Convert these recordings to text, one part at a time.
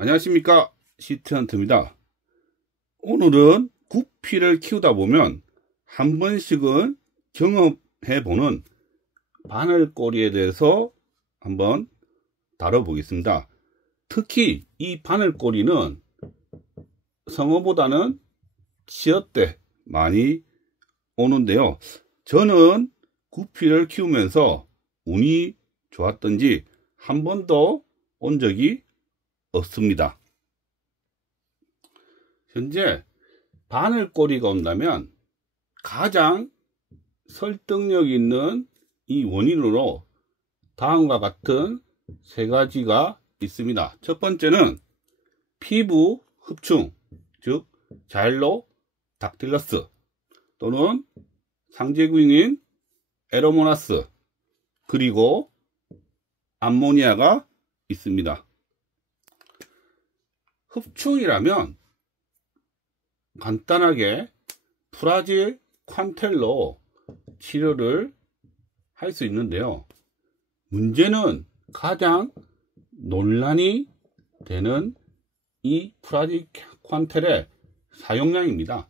안녕하십니까, 시트헌트입니다. 오늘은 구피를 키우다 보면 한 번씩은 경험해보는 바늘꼬리에 대해서 한번 다뤄보겠습니다. 특히 이 바늘꼬리는 성어보다는 시어 때 많이 오는데요. 저는 구피를 키우면서 운이 좋았던지 한 번도 온 적이 없습니다. 현재 바늘꼬리가 온다면 가장 설득력 있는 이 원인으로 다음과 같은 세 가지가 있습니다. 첫 번째는 피부 흡충, 즉 자일로 닥틸러스 또는 상제균인 에러모나스, 그리고 암모니아가 있습니다. 흡충이라면 간단하게 프라질 콴텔로 치료를 할 수 있는데요. 문제는 가장 논란이 되는 이 프라질 콴텔의 사용량입니다.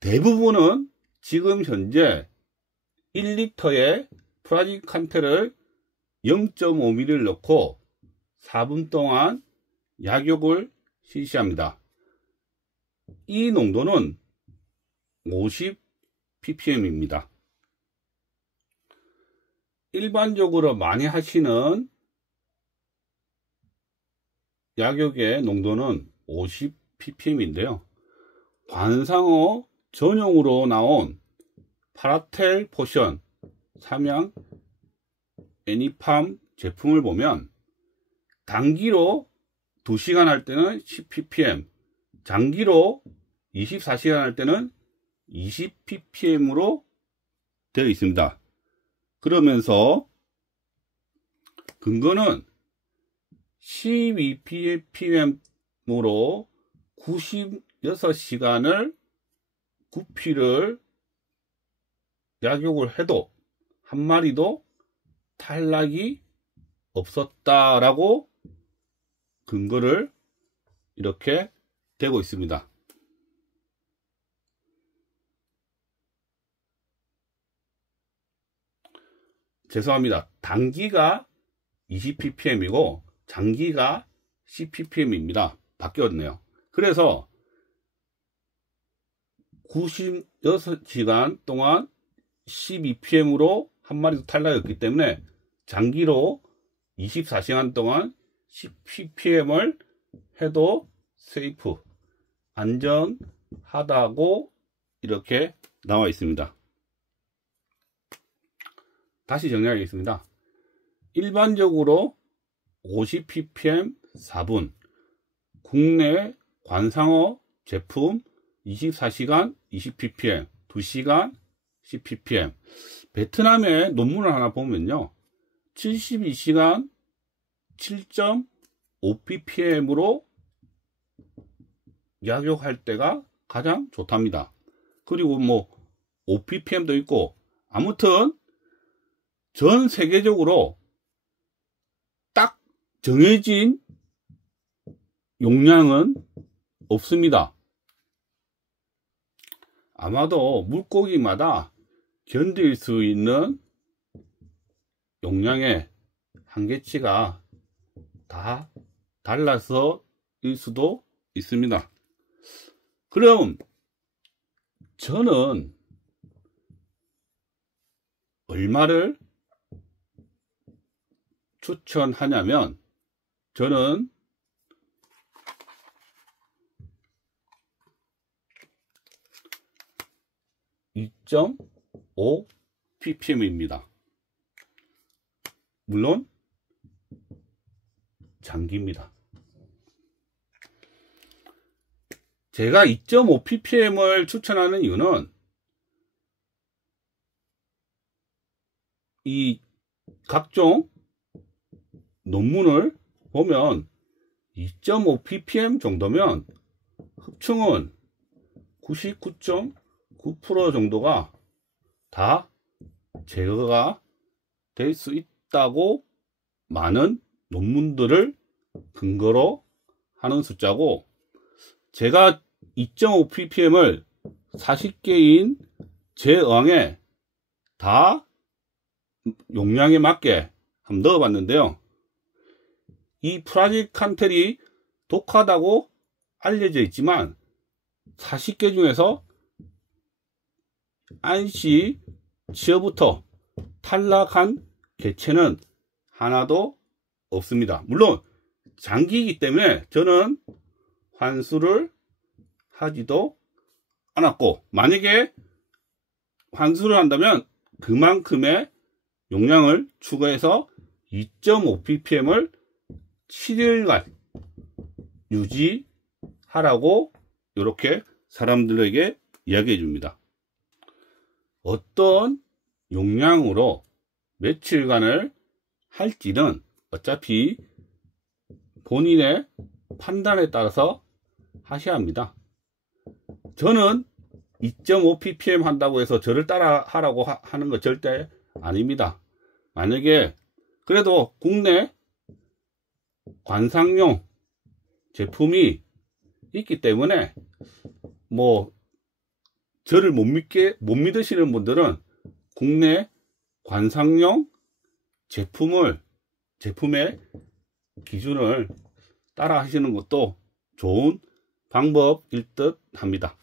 대부분은 지금 현재 1리터의 프라질 콴텔을 0.5ml를 넣고 4분 동안 약욕을 실시합니다. 이 농도는 50ppm입니다. 일반적으로 많이 하시는 약욕의 농도는 50ppm인데요. 관상어 전용으로 나온 파라텔 포션 삼양 애니팜 제품을 보면 단기로 2시간 할 때는 10ppm, 장기로 24시간 할 때는 20ppm으로 되어 있습니다. 그러면서 근거는 12ppm으로 96시간을 구피를 약욕을 해도 한 마리도 탈락이 없었다라고 근거를 이렇게 대고 있습니다. 죄송합니다. 단기가 20ppm이고 장기가 10ppm입니다. 바뀌었네요. 그래서 96시간 동안 12ppm으로 한 마리도 탈락이었기 때문에 장기로 24시간 동안 10ppm을 해도 세이프, 안전하다고 이렇게 나와 있습니다. 다시 정리하겠습니다. 일반적으로 50ppm 4분, 국내 관상어 제품 24시간 20ppm, 2시간 10ppm. 베트남의 논문을 하나 보면요, 72시간 7.5ppm으로 약욕할 때가 가장 좋답니다. 그리고 뭐 5ppm도 있고, 아무튼 전 세계적으로 딱 정해진 용량은 없습니다. 아마도 물고기마다 견딜 수 있는 용량의 한계치가 다 달라서일 수도 있습니다. 그럼 저는 얼마를 추천하냐면, 저는 2.5ppm입니다. 물론 장기입니다. 제가 2.5ppm을 추천하는 이유는 이 각종 논문을 보면 2.5ppm 정도면 흡충은 99.9% 정도가 다 제거가 될 수 있다고 많은 논문들을 근거로 하는 숫자고, 제가 2.5ppm을 40개인 제 어항에 다 용량에 맞게 한번 넣어봤는데요. 이 프라지칸텔이 독하다고 알려져 있지만 40개 중에서 안시 치어부터 탈락한 개체는 하나도 없습니다. 물론 장기이기 때문에 저는 환수를 하지도 않았고, 만약에 환수를 한다면 그만큼의 용량을 추가해서 2.5ppm을 7일간 유지하라고 이렇게 사람들에게 이야기해 줍니다. 어떤 용량으로 며칠간을 할지는 어차피 본인의 판단에 따라서 하셔야 합니다. 저는 2.5ppm 한다고 해서 저를 따라 하라고 하는 거 절대 아닙니다. 만약에 그래도 국내 관상용 제품이 있기 때문에 뭐 저를 못 믿으시는 분들은 국내 관상용 제품의 기준을 따라 하시는 것도 좋은 방법일 듯 합니다.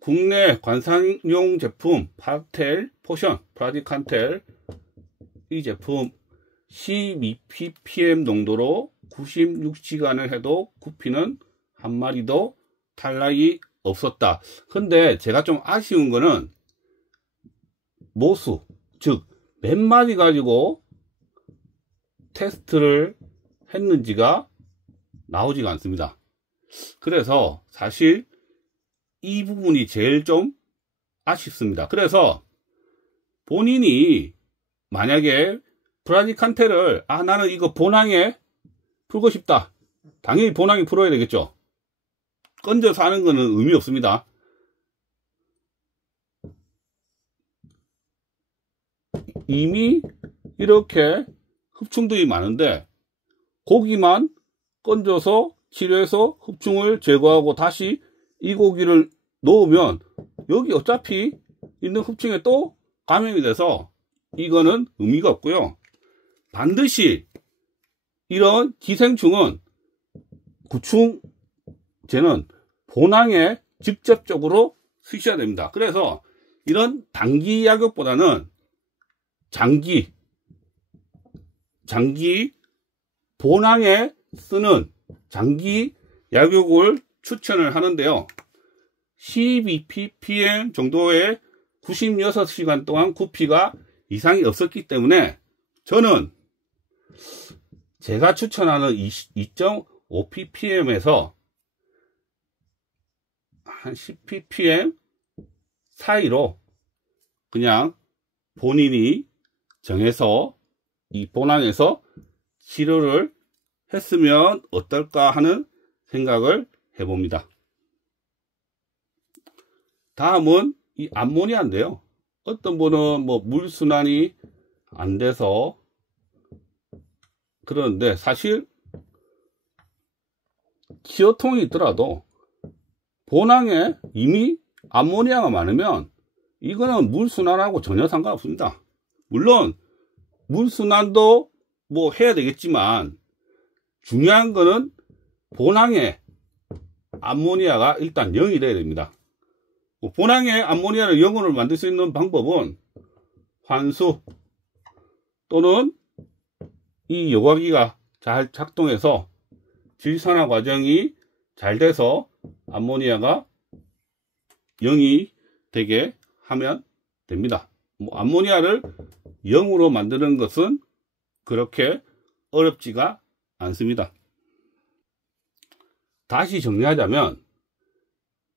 국내 관상용 제품 파텔 포션 프라지칸텔, 이 제품 12ppm 농도로 96시간을 해도 구피는 한 마리도 탈락이 없었다. 근데 제가 좀 아쉬운 거는 모수, 즉 몇 마리 가지고 테스트를 했는지가 나오지가 않습니다. 그래서 사실 이 부분이 제일 좀 아쉽습니다. 그래서 본인이 만약에 프라지칸텔을 나는 이거 본항에 풀고 싶다. 당연히 본항에 풀어야 되겠죠. 건져서 하는 거는 의미 없습니다. 이미 이렇게 흡충들이 많은데 고기만 건져서 치료해서 흡충을 제거하고 다시 이 고기를 놓으면 여기 어차피 있는 흡충에 또 감염이 돼서 이거는 의미가 없고요. 반드시 이런 기생충은 구충제는 본항에 직접적으로 쓰셔야 됩니다. 그래서 이런 단기 약육보다는 장기 본항에 쓰는 장기 약육을 추천을 하는데요. 12ppm 정도의 96시간 동안 구피가 이상이 없었기 때문에 저는 제가 추천하는 2.5ppm에서 한 10ppm 사이로 그냥 본인이 정해서 이 본항에서 치료를 했으면 어떨까 하는 생각을 해봅니다. 다음은 이 암모니아인데요. 어떤 분은 뭐 물순환이 안 돼서 그러는데 사실 치어통이 있더라도 본항에 이미 암모니아가 많으면 이거는 물순환하고 전혀 상관없습니다. 물론 물순환도 뭐 해야 되겠지만 중요한 거는 본항에 암모니아가 일단 0이 돼야 됩니다. 본항에 암모니아를 0으로 만들 수 있는 방법은 환수 또는 이 여과기가 잘 작동해서 질산화 과정이 잘 돼서 암모니아가 0이 되게 하면 됩니다. 암모니아를 0으로 만드는 것은 그렇게 어렵지가 않습니다. 다시 정리하자면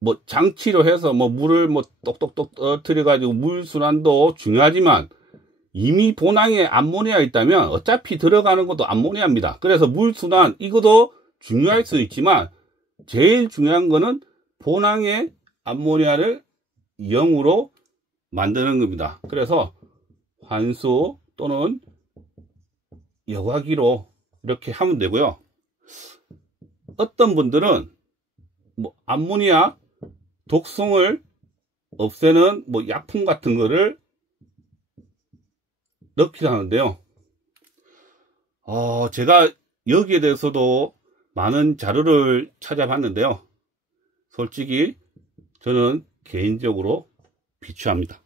뭐 장치로 해서 뭐 물을 뭐 똑똑똑 떨어뜨려 가지고 물 순환도 중요하지만 이미 본항에 암모니아 있다면 어차피 들어가는 것도 암모니아입니다. 그래서 물 순환 이것도 중요할 수 있지만 제일 중요한 거는 본항에 암모니아를 0으로 만드는 겁니다. 그래서 환수 또는 여과기로 이렇게 하면 되고요. 어떤 분들은 뭐 암모니아 독성을 없애는 뭐 약품 같은 거를 넣기도 하는데요. 제가 여기에 대해서도 많은 자료를 찾아봤는데요. 솔직히 저는 개인적으로 비추합니다.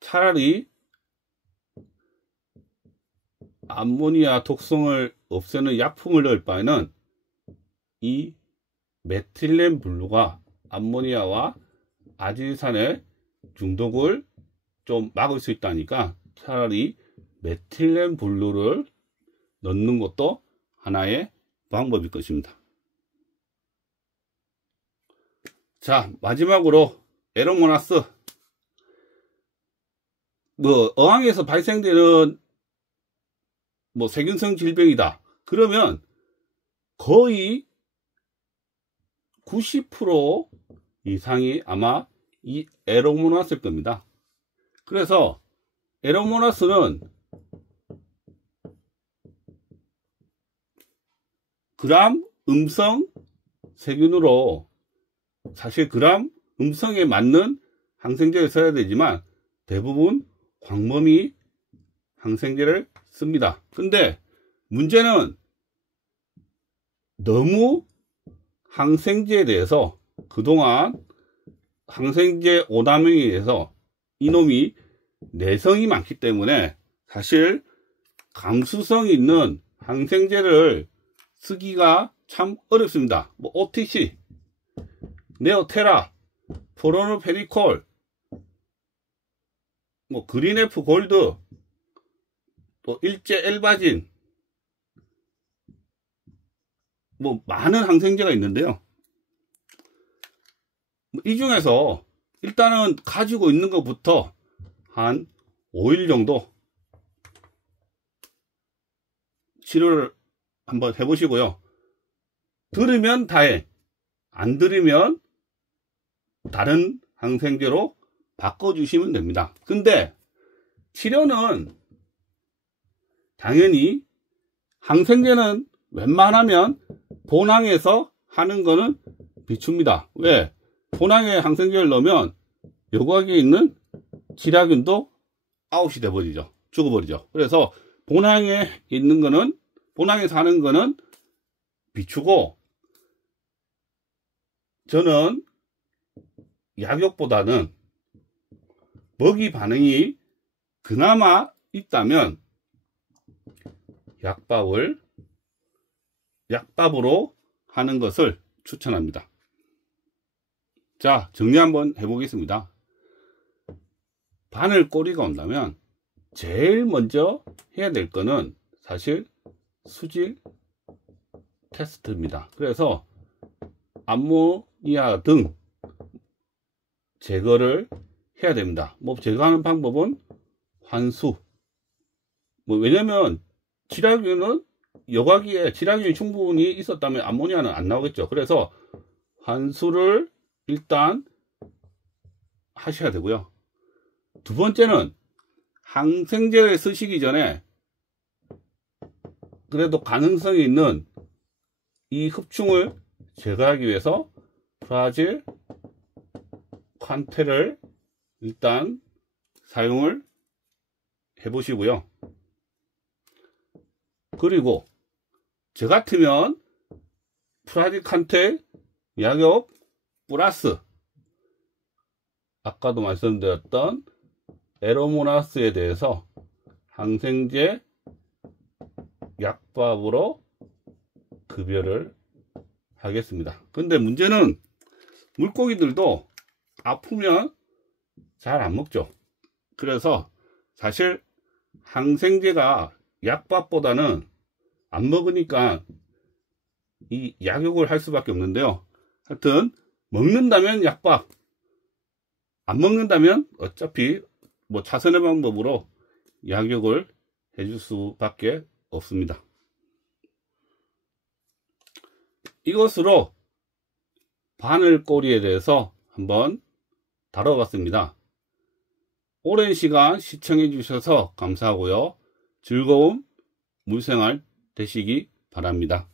차라리 암모니아 독성을 없애는 약품을 넣을 바에는 이 메틸렌 블루가 암모니아와 아질산의 중독을 좀 막을 수 있다니까 차라리 메틸렌 블루를 넣는 것도 하나의 방법일 것입니다. 자, 마지막으로 에로모나스. 뭐 어항에서 발생되는 뭐 세균성 질병이다. 그러면 거의 90% 이상이 아마 이 에로모나스일 겁니다. 그래서 에로모나스는 그람 음성 세균으로 사실 그람 음성에 맞는 항생제를 써야 되지만 대부분 광범위 항생제를 씁니다. 근데 문제는 너무 항생제에 대해서 그동안 항생제 오남용에 의해서 이놈이 내성이 많기 때문에 사실 감수성 있는 항생제를 쓰기가 참 어렵습니다. 뭐 OTC, 네오테라, 프로노페니콜, 뭐 그린F 골드, 또 일제 엘바진, 뭐 많은 항생제가 있는데요. 이 중에서 일단은 가지고 있는 것부터 한 5일 정도 치료를 한번 해보시고요. 들으면 다행, 안 들으면 다른 항생제로 바꿔주시면 됩니다. 근데 치료는 당연히 항생제는 웬만하면 본항에서 하는 거는 비춥니다. 왜? 본항에 항생제를 넣으면 여과기에 있는 지라균도 아웃이 돼버리죠. 죽어버리죠. 그래서 본항에 있는 거는, 본항에서 하는 거는 비추고, 저는 약욕보다는 먹이 반응이 그나마 있다면 약밥으로 하는 것을 추천합니다. 자, 정리 한번 해보겠습니다. 바늘 꼬리가 온다면 제일 먼저 해야 될 거는 사실 수질 테스트입니다. 그래서 암모니아 등 제거를 해야 됩니다. 뭐 제거하는 방법은 환수. 뭐 왜냐면 지라균은 여과기에 지라균이 충분히 있었다면 암모니아는 안 나오겠죠. 그래서 환수를 일단 하셔야 되고요. 두 번째는 항생제를 쓰시기 전에 그래도 가능성이 있는 이 흡충을 제거하기 위해서 프라질 칸테를 일단 사용을 해 보시고요. 그리고 저 같으면 프라질 칸테 약욕 플러스 아까도 말씀드렸던 에로모나스에 대해서 항생제 약밥으로 급여를 하겠습니다. 근데 문제는 물고기들도 아프면 잘 안 먹죠. 그래서 사실 항생제가 약밥보다는 안 먹으니까 이 약욕을 할 수밖에 없는데요. 하여튼 먹는다면 약밥, 안 먹는다면 어차피 뭐 차선의 방법으로 약욕을 해줄 수밖에 없습니다. 이것으로 바늘꼬리에 대해서 한번 다뤄봤습니다. 오랜 시간 시청해 주셔서 감사하고요. 즐거운 물생활 되시기 바랍니다.